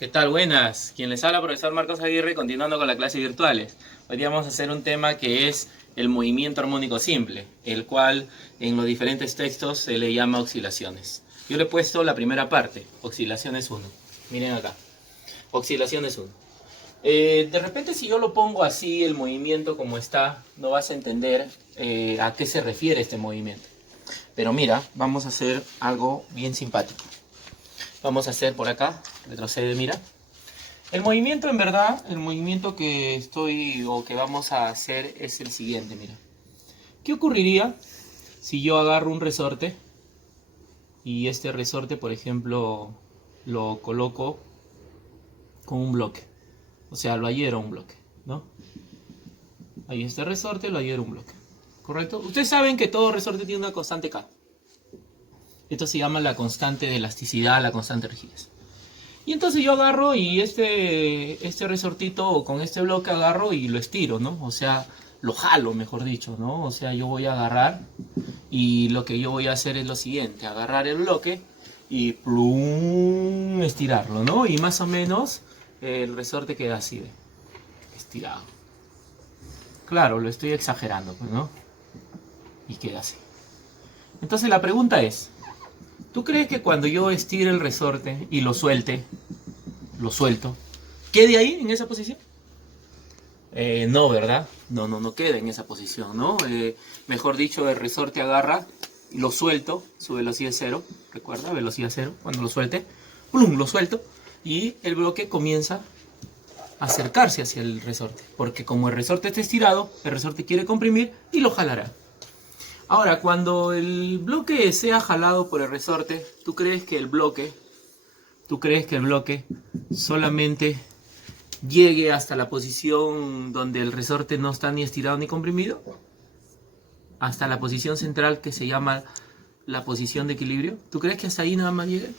¿Qué tal? Buenas. Quien les habla, profesor Marcos Aguirre, continuando con las clases virtuales. Hoy día vamos a hacer un tema que es el movimiento armónico simple, el cual en los diferentes textos se le llama oscilaciones. Yo le he puesto la primera parte, oscilaciones 1. Miren acá, oscilaciones 1. De repente si yo lo pongo así, el movimiento como está, no vas a entender a qué se refiere este movimiento. Pero mira, vamos a hacer algo bien simpático. Vamos a hacer por acá, retrocede, mira. El movimiento en verdad, el movimiento que estoy o que vamos a hacer es el siguiente, mira. ¿Qué ocurriría si yo agarro un resorte y este resorte, por ejemplo, lo coloco con un bloque? O sea, lo adhiero a un bloque, ¿no? Ahí este resorte lo adhiero a un bloque, ¿correcto? Ustedes saben que todo resorte tiene una constante K. Esto se llama la constante de elasticidad, la constante de rigidez. Y entonces yo agarro y este resortito o con este bloque agarro y lo estiro, ¿no? O sea, lo jalo, mejor dicho, ¿no? O sea, yo voy a agarrar y lo que yo voy a hacer es lo siguiente, agarrar el bloque y plum, estirarlo, ¿no? Y más o menos el resorte queda así, ¿ve? Estirado. Claro, lo estoy exagerando, ¿no? Y queda así. Entonces la pregunta es, ¿tú crees que cuando yo estire el resorte y lo suelto, quede ahí en esa posición? No, ¿verdad? No queda en esa posición, ¿no? Mejor dicho, el resorte agarra y lo suelto, su velocidad es cero, recuerda, velocidad cero, cuando lo suelte, ¡plum!, lo suelto y el bloque comienza a acercarse hacia el resorte, porque como el resorte está estirado, el resorte quiere comprimir y lo jalará. Ahora, cuando el bloque sea jalado por el resorte, ¿tú crees que el bloque solamente llegue hasta la posición donde el resorte no está ni estirado ni comprimido? Hasta la posición central que se llama la posición de equilibrio. ¿Tú crees que hasta ahí nada más llegue?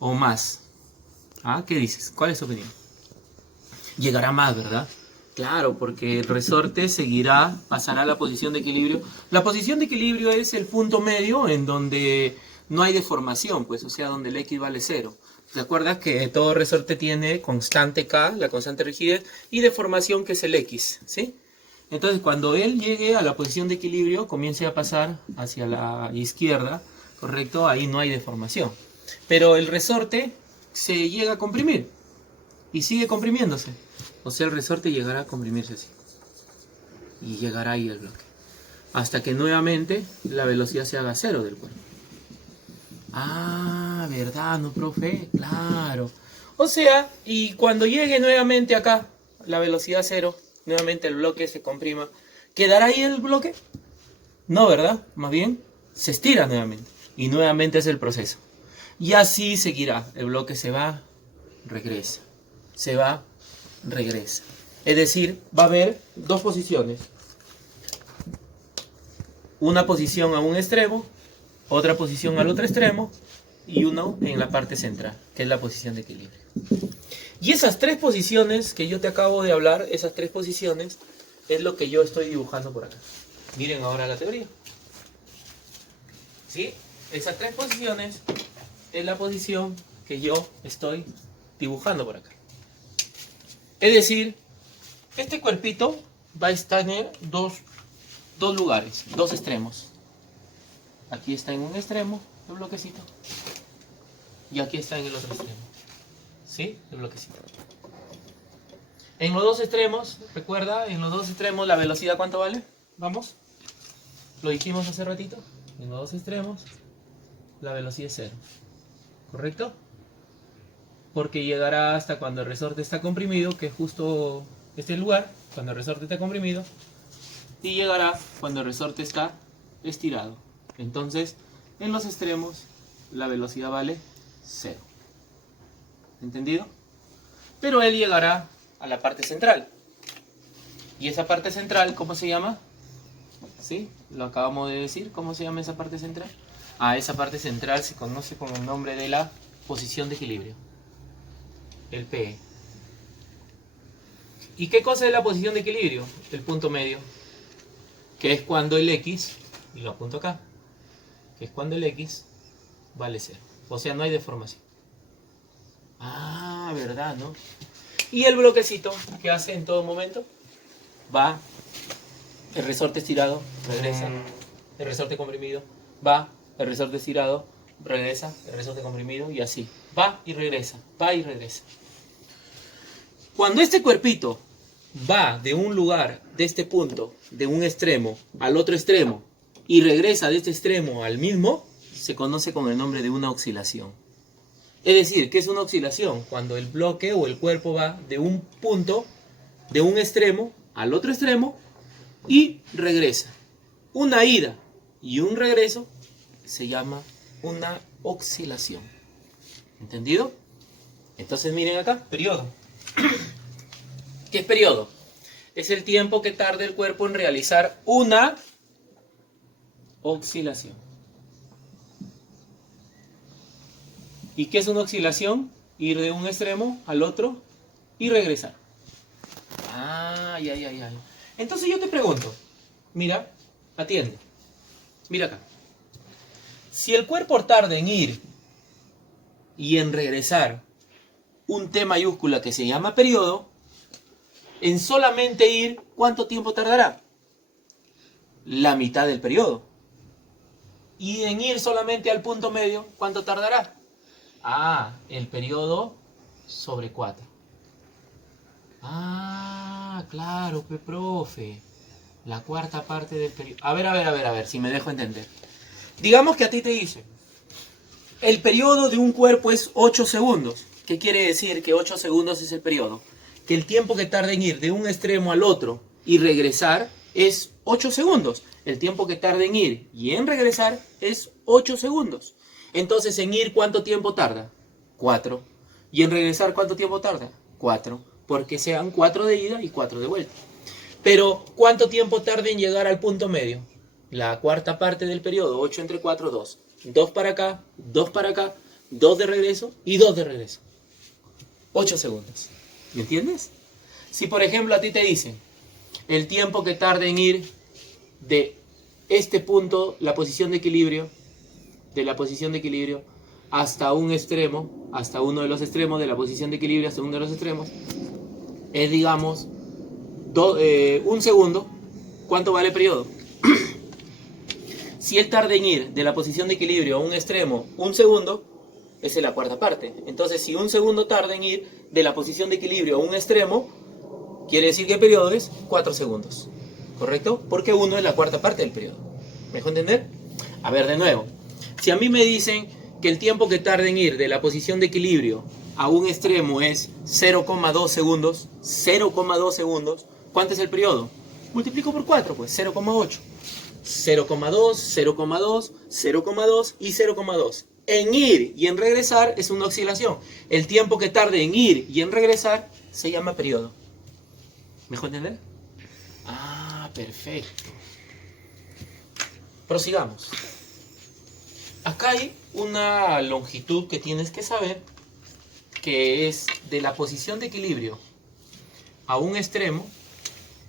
¿O más? ¿Ah? ¿Qué dices? ¿Cuál es tu opinión? Llegará más, ¿verdad? Claro, porque el resorte pasará a la posición de equilibrio. La posición de equilibrio es el punto medio en donde no hay deformación, pues, o sea, donde el X vale cero. ¿Te acuerdas que todo resorte tiene constante K, la constante de rigidez, y deformación que es el X, ¿sí? Entonces, cuando él llegue a la posición de equilibrio, comience a pasar hacia la izquierda, ¿correcto? Ahí no hay deformación. Pero el resorte se llega a comprimir y sigue comprimiéndose. O sea, el resorte llegará a comprimirse así. Y llegará ahí el bloque. Hasta que nuevamente la velocidad se haga cero del cuerpo. Ah, ¿verdad, no, profe? Claro. O sea, y cuando llegue nuevamente acá, la velocidad cero, nuevamente el bloque se comprima, ¿quedará ahí el bloque? No, ¿verdad? Más bien, se estira nuevamente. Y nuevamente es el proceso. Y así seguirá. El bloque se va, regresa. Se va, regresa. Es decir, va a haber dos posiciones. Una posición a un extremo, otra posición al otro extremo y uno en la parte central, que es la posición de equilibrio. Y esas tres posiciones que yo te acabo de hablar, esas tres posiciones, es lo que yo estoy dibujando por acá. Miren ahora la teoría. ¿Sí? Esas tres posiciones es la posición que yo estoy dibujando por acá. Es decir, este cuerpito va a estar en dos lugares, dos extremos. Aquí está en un extremo el bloquecito y aquí está en el otro extremo. ¿Sí? El bloquecito. En los dos extremos, recuerda, en los dos extremos la velocidad, ¿cuánto vale? Vamos. Lo dijimos hace ratito. En los dos extremos la velocidad es cero. ¿Correcto? Porque llegará hasta cuando el resorte está comprimido, que es justo este lugar, cuando el resorte está comprimido, y llegará cuando el resorte está estirado. Entonces, en los extremos, la velocidad vale cero. ¿Entendido? Pero él llegará a la parte central. ¿Y esa parte central cómo se llama? ¿Sí? Lo acabamos de decir. ¿Cómo se llama esa parte central? Ah, esa parte central se conoce con el nombre de la posición de equilibrio. El PE. ¿Y qué cosa es la posición de equilibrio? El punto medio. Que es cuando el X, y lo apunto acá, que es cuando el X vale cero. O sea, no hay deformación. Ah, ¿verdad, no? Y el bloquecito, ¿qué hace en todo momento? Va, el resorte estirado, regresa, el resorte comprimido, va, el resorte estirado, regresa, el resorte comprimido y así. Va y regresa, va y regresa. Cuando este cuerpito va de un lugar, de este punto, de un extremo al otro extremo y regresa de este extremo al mismo, se conoce con el nombre de una oscilación. Es decir, ¿qué es una oscilación? Cuando el bloque o el cuerpo va de un punto, de un extremo al otro extremo y regresa. Una ida y un regreso se llama una oscilación. ¿Entendido? Entonces miren acá, periodo. ¿Qué es periodo? Es el tiempo que tarda el cuerpo en realizar una oscilación. ¿Y qué es una oscilación? Ir de un extremo al otro y regresar. Ay. Entonces yo te pregunto, mira, atiende, mira acá. Si el cuerpo tarda en ir y en regresar un T mayúscula que se llama periodo, en solamente ir, ¿cuánto tiempo tardará? La mitad del periodo. Y en ir solamente al punto medio, ¿cuánto tardará? Ah, el periodo sobre 4. Ah, claro, profe. La cuarta parte del periodo. A ver, si me dejo entender. Digamos que a ti te dice, el periodo de un cuerpo es 8 segundos. ¿Qué quiere decir que 8 segundos es el periodo? Que el tiempo que tarda en ir de un extremo al otro y regresar es 8 segundos. El tiempo que tarda en ir y en regresar es 8 segundos. Entonces, en ir, ¿cuánto tiempo tarda? 4. ¿Y en regresar, cuánto tiempo tarda? 4. Porque sean 4 de ida y 4 de vuelta. Pero, ¿cuánto tiempo tarda en llegar al punto medio? La cuarta parte del periodo, 8 entre 4, 2. 2 para acá, 2 para acá, 2 de regreso y 2 de regreso. 8 segundos. ¿Me entiendes? Si, por ejemplo, a ti te dicen el tiempo que tarda en ir de este punto, la posición de equilibrio, hasta un extremo, hasta uno de los extremos de la posición de equilibrio, hasta uno de los extremos, es, digamos, un segundo. ¿Cuánto vale el periodo? Si él tarda en ir de la posición de equilibrio a un extremo un segundo, esa es la cuarta parte. Entonces, si un segundo tarda en ir de la posición de equilibrio a un extremo, quiere decir que el periodo es 4 segundos. ¿Correcto? Porque 1 es la cuarta parte del periodo. ¿Me dejo entender? A ver, de nuevo. Si a mí me dicen que el tiempo que tarda en ir de la posición de equilibrio a un extremo es 0,2 segundos, 0,2 segundos, ¿cuánto es el periodo? Multiplico por 4, pues 0,8. 0,2, 0,2, 0,2 y 0,2. En ir y en regresar es una oscilación. El tiempo que tarde en ir y en regresar se llama periodo. ¿Me dejó entender? Ah, perfecto. Prosigamos. Acá hay una longitud que tienes que saber, que es de la posición de equilibrio a un extremo,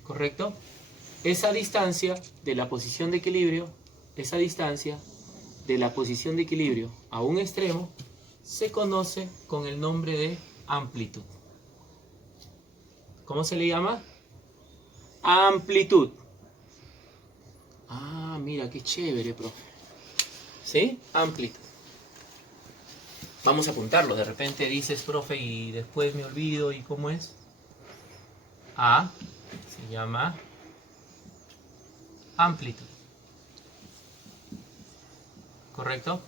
¿correcto? Esa distancia de la posición de equilibrio, a un extremo, se conoce con el nombre de amplitud. ¿Cómo se le llama? Amplitud. Ah, mira, qué chévere, profe. ¿Sí? Amplitud. Vamos a apuntarlo. De repente dices, profe, y después me olvido, ¿y cómo es? A se llama amplitud. ¿Correcto?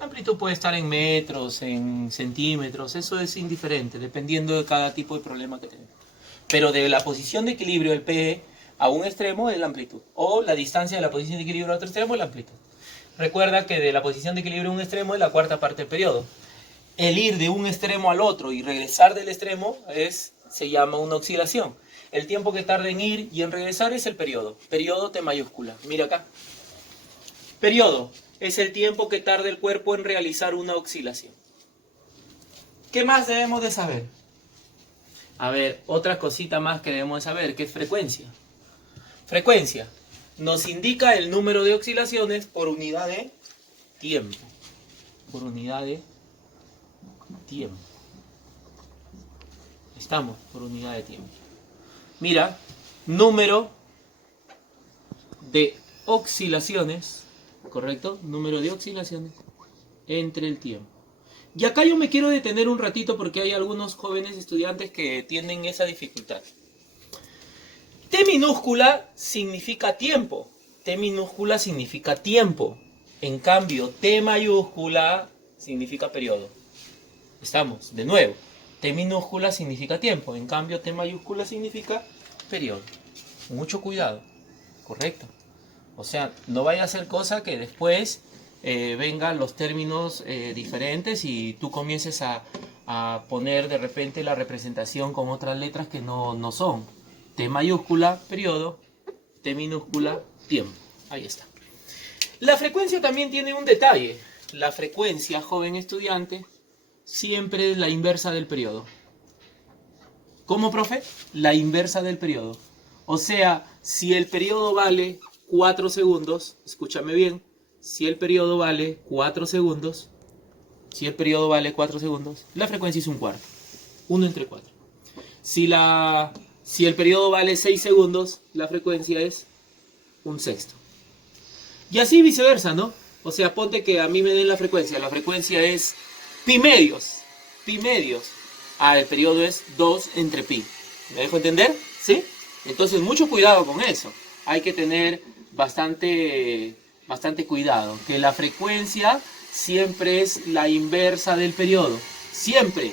La amplitud puede estar en metros, en centímetros, eso es indiferente, dependiendo de cada tipo de problema que tenemos. Pero de la posición de equilibrio del P a un extremo es la amplitud, o la distancia de la posición de equilibrio a otro extremo es la amplitud. Recuerda que de la posición de equilibrio a un extremo es la cuarta parte del periodo. El ir de un extremo al otro y regresar del extremo se llama una oscilación. El tiempo que tarda en ir y en regresar es el periodo. Periodo T mayúscula. Mira acá. Periodo es el tiempo que tarda el cuerpo en realizar una oscilación. ¿Qué más debemos de saber? A ver, otra cosita más que debemos de saber, que es frecuencia. Frecuencia nos indica el número de oscilaciones por unidad de tiempo. Por unidad de tiempo. Estamos por unidad de tiempo. Mira, número de oscilaciones, ¿correcto? Número de oscilaciones entre el tiempo. Y acá yo me quiero detener un ratito porque hay algunos jóvenes estudiantes que tienen esa dificultad. T minúscula significa tiempo. T minúscula significa tiempo. En cambio, T mayúscula significa periodo. Estamos, de nuevo. T minúscula significa tiempo. En cambio, T mayúscula significa periodo. Mucho cuidado. Correcto. O sea, no vaya a ser cosa que después vengan los términos diferentes y tú comiences a poner de repente la representación con otras letras que no son. T mayúscula, periodo. T minúscula, tiempo. Ahí está. La frecuencia también tiene un detalle. La frecuencia, joven estudiante, siempre es la inversa del periodo. ¿Cómo, profe? La inversa del periodo. O sea, si el periodo vale 4 segundos, escúchame bien, si el periodo vale 4 segundos, la frecuencia es un cuarto. 1 entre 4. Si el periodo vale 6 segundos, la frecuencia es un sexto. Y así viceversa, ¿no? O sea, ponte que a mí me den la frecuencia es pi medios. El periodo es 2 entre pi. ¿Me dejo entender? ¿Sí? Entonces, mucho cuidado con eso. Hay que tener bastante cuidado. Que la frecuencia siempre es la inversa del periodo. Siempre.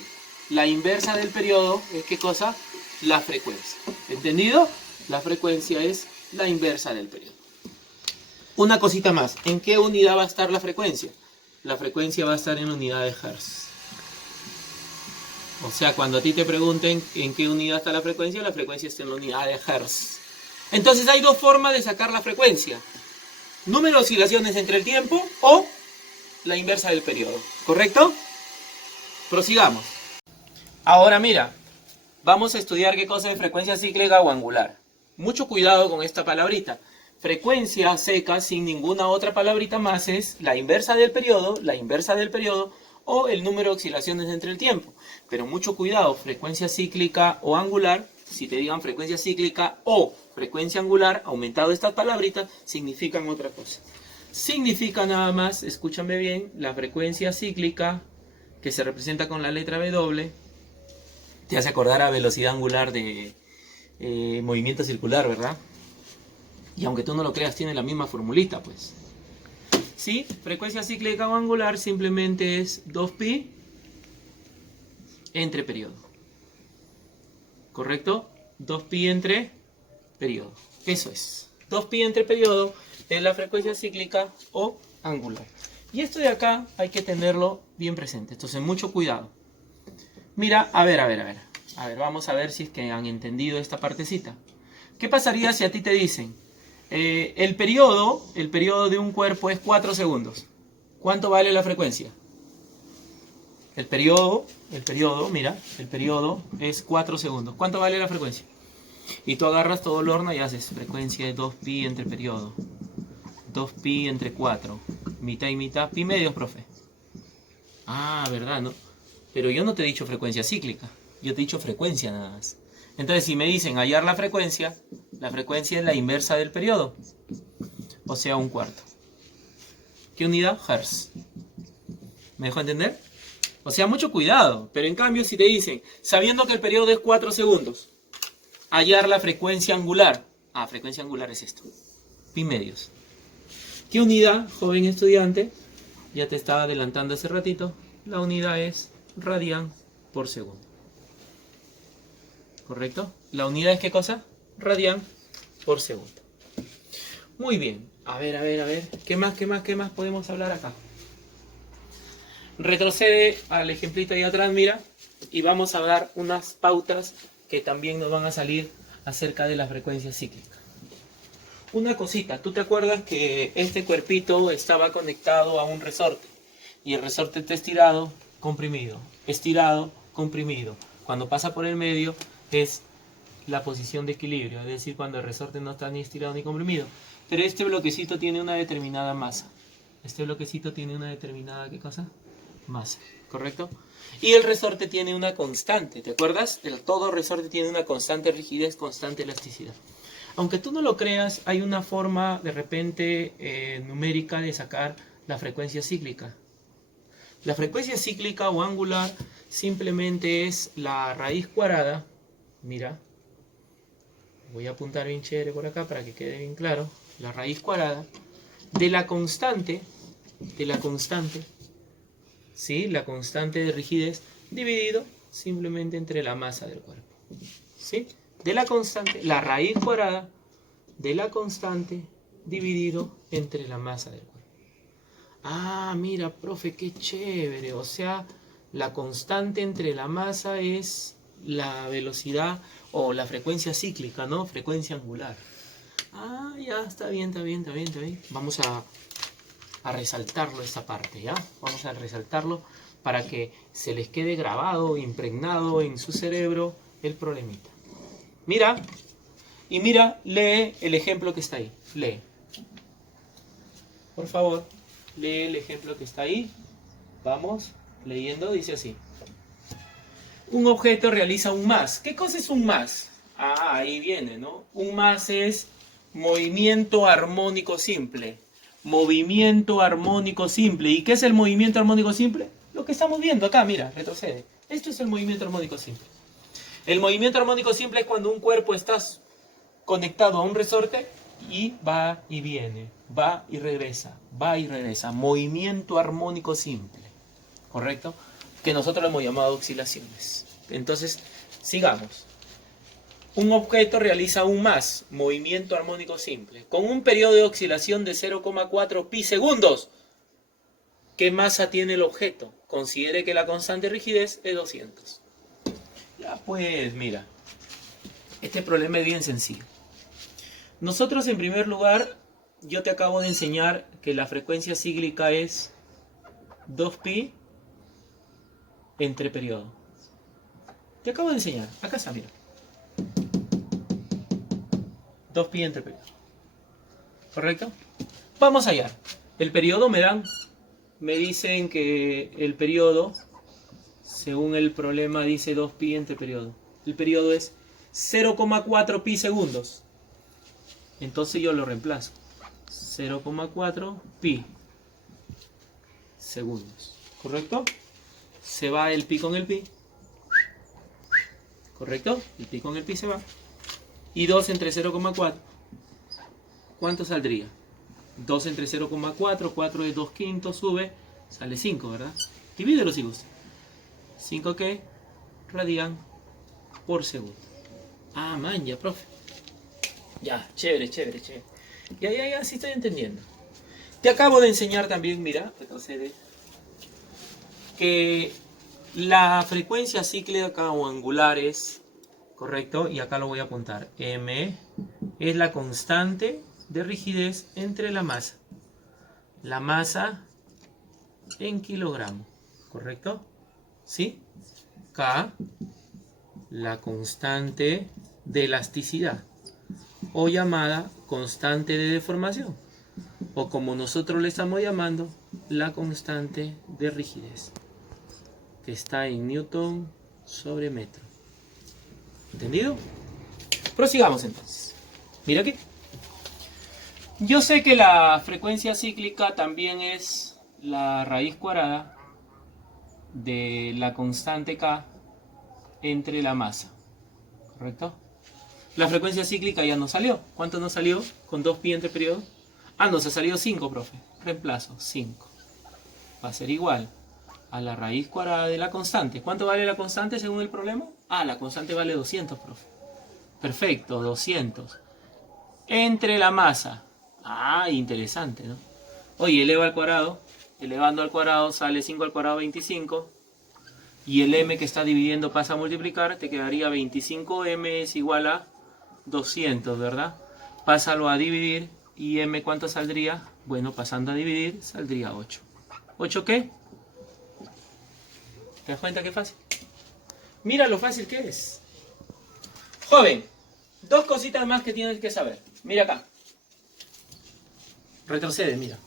La inversa del periodo es ¿qué cosa? La frecuencia. ¿Entendido? La frecuencia es la inversa del periodo. Una cosita más. ¿En qué unidad va a estar la frecuencia? La frecuencia va a estar en unidad de Hertz. O sea, cuando a ti te pregunten en qué unidad está la frecuencia está en la unidad de Hertz. Entonces hay dos formas de sacar la frecuencia. Número de oscilaciones entre el tiempo o la inversa del periodo. ¿Correcto? Prosigamos. Ahora mira, vamos a estudiar qué cosa es frecuencia cíclica o angular. Mucho cuidado con esta palabrita. Frecuencia seca sin ninguna otra palabrita más es la inversa del periodo o el número de oscilaciones entre el tiempo. Pero mucho cuidado, frecuencia cíclica o angular, si te digan frecuencia cíclica o frecuencia angular, aumentado estas palabritas, significan otra cosa. Significa nada más, escúchame bien, la frecuencia cíclica, que se representa con la letra W, te hace acordar a velocidad angular de movimiento circular, ¿verdad? Y aunque tú no lo creas, tiene la misma formulita, pues. ¿Sí? Frecuencia cíclica o angular simplemente es 2pi entre periodo. ¿Correcto? 2pi entre periodo. Eso es. 2pi entre periodo es la frecuencia cíclica o angular. Y esto de acá hay que tenerlo bien presente. Entonces, mucho cuidado. Mira, a ver, vamos a ver si es que han entendido esta partecita. ¿Qué pasaría si a ti te dicen el periodo de un cuerpo es 4 segundos? ¿Cuánto vale la frecuencia? El periodo es 4 segundos. ¿Cuánto vale la frecuencia? Y tú agarras todo el horno y haces frecuencia de 2pi entre periodo. 2pi entre 4. Mitad y mitad. Pi medios, profe. Ah, ¿verdad? ¿No? Pero yo no te he dicho frecuencia cíclica. Yo te he dicho frecuencia nada más. Entonces, si me dicen hallar la frecuencia es la inversa del periodo. O sea, un cuarto. ¿Qué unidad? Hertz. ¿Me dejo entender? O sea, mucho cuidado. Pero en cambio, si te dicen, sabiendo que el periodo es 4 segundos, hallar la frecuencia angular. Ah, frecuencia angular es esto. Pi medios. ¿Qué unidad, joven estudiante? Ya te estaba adelantando hace ratito. La unidad es radian por segundo. ¿Correcto? ¿La unidad es qué cosa? Radian por segundo. Muy bien. A ver. ¿Qué más podemos hablar acá? Retrocede al ejemplito ahí atrás, mira. Y vamos a dar unas pautas que también nos van a salir acerca de la frecuencia cíclica. Una cosita. ¿Tú te acuerdas que este cuerpito estaba conectado a un resorte? Y el resorte está estirado, comprimido. Estirado, comprimido. Cuando pasa por el medio es la posición de equilibrio, es decir, cuando el resorte no está ni estirado ni comprimido. Pero este bloquecito tiene una determinada masa. Este bloquecito tiene una determinada, ¿qué cosa? Masa. ¿correcto? Y el resorte tiene una constante, ¿te acuerdas? Todo resorte tiene una constante rigidez, constante elasticidad. Aunque tú no lo creas, hay una forma de repente numérica de sacar la frecuencia cíclica. La frecuencia cíclica o angular simplemente es la raíz cuadrada. Mira, voy a apuntar bien chévere por acá para que quede bien claro. La raíz cuadrada de la constante, ¿sí? La constante de rigidez dividido simplemente entre la masa del cuerpo, ¿sí? De la constante, la raíz cuadrada de la constante dividido entre la masa del cuerpo. Ah, mira, profe, qué chévere. O sea, la constante entre la masa es la velocidad o la frecuencia cíclica, ¿no? Frecuencia angular. Ah, ya, está bien, está bien, está bien, está bien. Vamos a resaltarlo esta parte, ¿ya? Vamos a resaltarlo para que se les quede grabado, impregnado en su cerebro el problemita. Mira, y mira, lee el ejemplo que está ahí. Lee. Por favor, lee el ejemplo que está ahí. Vamos, leyendo, dice así. Un objeto realiza un más. ¿Qué cosa es un más? Ah, ahí viene, ¿no? Un más es movimiento armónico simple. Movimiento armónico simple. ¿Y qué es el movimiento armónico simple? Lo que estamos viendo acá, mira, retrocede. Esto es el movimiento armónico simple. El movimiento armónico simple es cuando un cuerpo está conectado a un resorte y va y viene, va y regresa, va y regresa. Movimiento armónico simple, ¿correcto? Que nosotros lo hemos llamado oscilaciones. Entonces, sigamos. Un objeto realiza un más, movimiento armónico simple, con un periodo de oscilación de 0,4 pi segundos. ¿Qué masa tiene el objeto? Considere que la constante de rigidez es 200. Ya pues, mira, este problema es bien sencillo. Nosotros, en primer lugar, yo te acabo de enseñar que la frecuencia cíclica es 2pi entre periodo. Te acabo de enseñar, acá está, mira. 2pi entre periodo. ¿Correcto? Vamos allá. El periodo me dicen que el periodo, según el problema, dice 2pi entre periodo. El periodo es 0,4 pi segundos. Entonces yo lo reemplazo. 0,4 pi segundos. ¿Correcto? Se va el pi con el pi. ¿Correcto? El pi con el pi se va. Y 2 entre 0,4. ¿Cuánto saldría? 2 entre 0,4. 4 es 2 quintos. Sube. Sale 5, ¿verdad? Divídelo si gusta. 5 ¿qué? Radian por segundo. Ah, man, ya, profe. Ya, chévere, chévere, chévere. Ya, sí estoy entendiendo. Te acabo de enseñar también, mira, retrocede, que la frecuencia cíclica o angular es, correcto, y acá lo voy a apuntar, m es la constante de rigidez entre la masa en kilogramo, ¿correcto? ¿Sí? K, la constante de elasticidad, o llamada constante de deformación, o como nosotros le estamos llamando, la constante de rigidez, que está en Newton sobre metro. ¿Entendido? Prosigamos entonces. Mira aquí. Yo sé que la frecuencia cíclica también es la raíz cuadrada de la constante K entre la masa, ¿correcto? La frecuencia cíclica ya nos salió. ¿Cuánto nos salió con 2pi entre periodo? Ah, nos ha salido 5, profe. Reemplazo, 5. Va a ser igual a la raíz cuadrada de la constante. ¿Cuánto vale la constante según el problema? Ah, la constante vale 200, profe. Perfecto, 200. Entre la masa. Ah, interesante, ¿no? Oye, eleva al cuadrado. Elevando al cuadrado sale 5 al cuadrado 25. Y el m que está dividiendo pasa a multiplicar. Te quedaría 25m es igual a 200, ¿verdad? Pásalo a dividir. ¿Y m cuánto saldría? Bueno, pasando a dividir, saldría 8. ¿8 qué? ¿Te das cuenta qué fácil? Mira lo fácil que es. Joven, dos cositas más que tienes que saber. Mira acá. Retrocede, mira.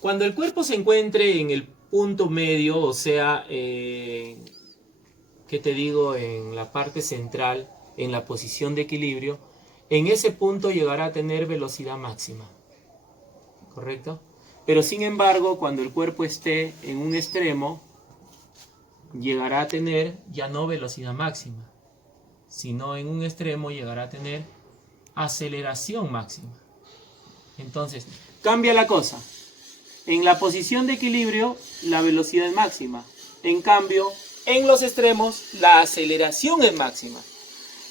Cuando el cuerpo se encuentre en el punto medio, o sea, ¿qué te digo? En la parte central, en la posición de equilibrio, en ese punto llegará a tener velocidad máxima, ¿correcto? Pero sin embargo, cuando el cuerpo esté en un extremo, llegará a tener ya no velocidad máxima, sino en un extremo llegará a tener aceleración máxima. Entonces, cambia la cosa. En la posición de equilibrio, la velocidad es máxima. En cambio, en los extremos, la aceleración es máxima.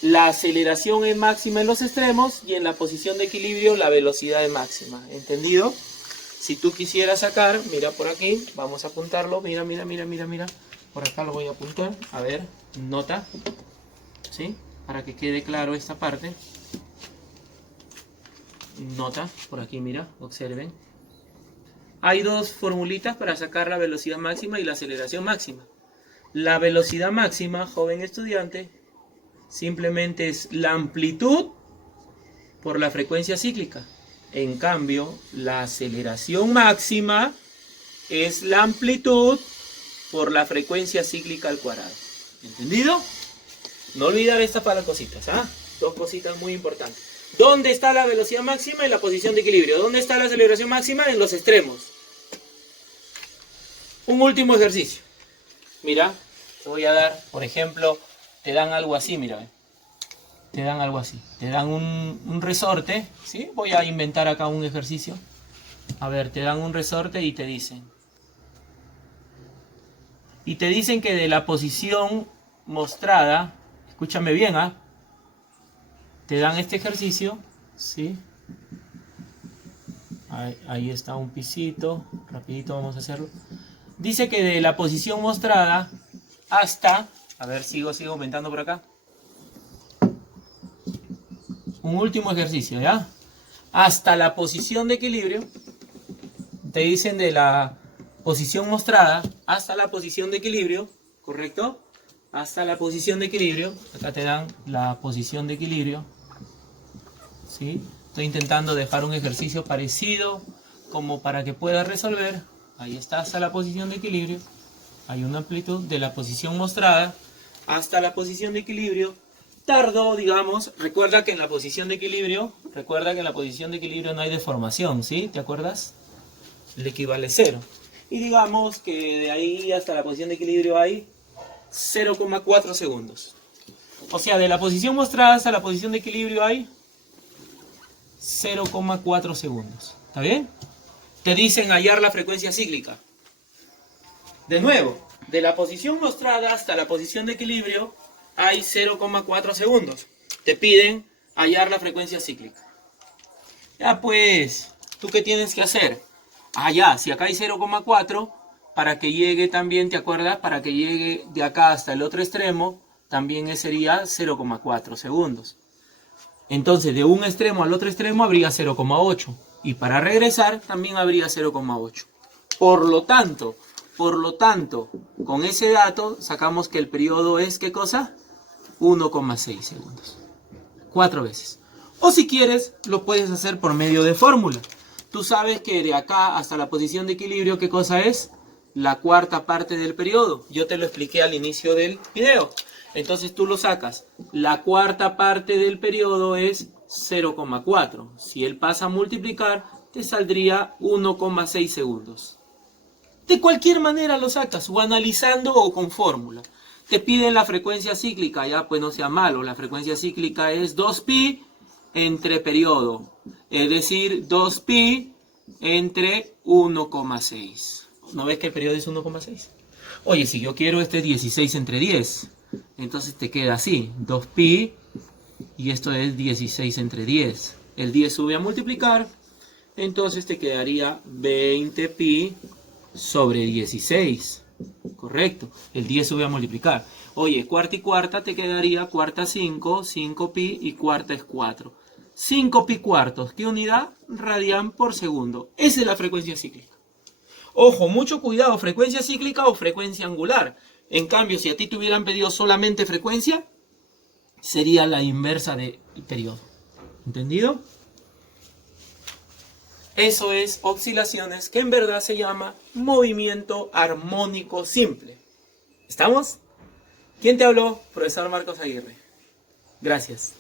La aceleración es máxima en los extremos y en la posición de equilibrio la velocidad es máxima. ¿Entendido? Si tú quisieras sacar, mira por aquí, vamos a apuntarlo. Mira, mira, mira, mira, mira. Por acá lo voy a apuntar. A ver, nota. ¿Sí? Para que quede claro esta parte. Nota, por aquí, mira, observen. Hay dos formulitas para sacar la velocidad máxima y la aceleración máxima. La velocidad máxima, joven estudiante, simplemente es la amplitud por la frecuencia cíclica. En cambio, la aceleración máxima es la amplitud por la frecuencia cíclica al cuadrado. ¿Entendido? No olvidar estas para las cositas, ¿ah? Dos cositas muy importantes. ¿Dónde está la velocidad máxima? En la posición de equilibrio. ¿Dónde está la aceleración máxima? En los extremos. Un último ejercicio. Mira, te voy a dar, por ejemplo, te dan algo así, mira. Te dan algo así. Te dan un resorte, ¿sí? Voy a inventar acá un ejercicio. A ver, te dan un resorte y te dicen. Y te dicen que de la posición mostrada, escúchame bien, ¿ah? Te dan este ejercicio, ¿sí? Ahí está un pisito, rapidito vamos a hacerlo. Dice que de la posición mostrada hasta, a ver, sigo aumentando por acá. Un último ejercicio, ¿ya? Hasta la posición de equilibrio, te dicen de la posición mostrada hasta la posición de equilibrio, ¿correcto? Hasta la posición de equilibrio, acá te dan la posición de equilibrio, ¿sí? Estoy intentando dejar un ejercicio parecido como para que puedas resolver. Ahí está, hasta la posición de equilibrio. Hay una amplitud de la posición mostrada hasta la posición de equilibrio. Tardó, digamos, recuerda que en la posición de equilibrio no hay deformación, ¿sí? ¿Te acuerdas? Le equivale 0. Y digamos que de ahí hasta la posición de equilibrio hay 0,4 segundos. O sea, de la posición mostrada hasta la posición de equilibrio hay 0,4 segundos. ¿Está bien? Te dicen hallar la frecuencia cíclica. De nuevo, de la posición mostrada hasta la posición de equilibrio hay 0,4 segundos. Te piden hallar la frecuencia cíclica. Ya pues, ¿tú qué tienes que hacer? Ah, ya, si acá hay 0,4, para que llegue también, ¿te acuerdas? Para que llegue de acá hasta el otro extremo, también sería 0,4 segundos. Entonces, de un extremo al otro extremo habría 0,8. Y para regresar también habría 0,8. Por lo tanto, con ese dato sacamos que el periodo es, ¿qué cosa? 1,6 segundos. 4 veces. O si quieres, lo puedes hacer por medio de fórmula. Tú sabes que de acá hasta la posición de equilibrio, ¿qué cosa es? La cuarta parte del periodo. Yo te lo expliqué al inicio del video. Entonces tú lo sacas. La cuarta parte del periodo es 0,4. Si él pasa a multiplicar, te saldría 1,6 segundos. De cualquier manera lo sacas, o analizando o con fórmula. Te piden la frecuencia cíclica, ya pues no sea malo. La frecuencia cíclica es 2pi entre periodo. Es decir, 2pi entre 1,6. ¿No ves que el periodo es 1,6? Oye, si yo quiero este 16 entre 10, entonces te queda así, 2pi y esto es 16 entre 10. El 10 sube a multiplicar, entonces te quedaría 20pi sobre 16. Correcto, el 10 sube a multiplicar. Oye, cuarta y cuarta te quedaría cuarta 5, 5pi y cuarta es 4. 5pi cuartos, ¿qué unidad? Radian por segundo. Esa es la frecuencia cíclica. Ojo, mucho cuidado, frecuencia cíclica o frecuencia angular. En cambio, si a ti te hubieran pedido solamente frecuencia, sería la inversa del periodo. ¿Entendido? Eso es oscilaciones, que en verdad se llama movimiento armónico simple. ¿Estamos? ¿Quién te habló? Profesor Marcos Aguirre. Gracias.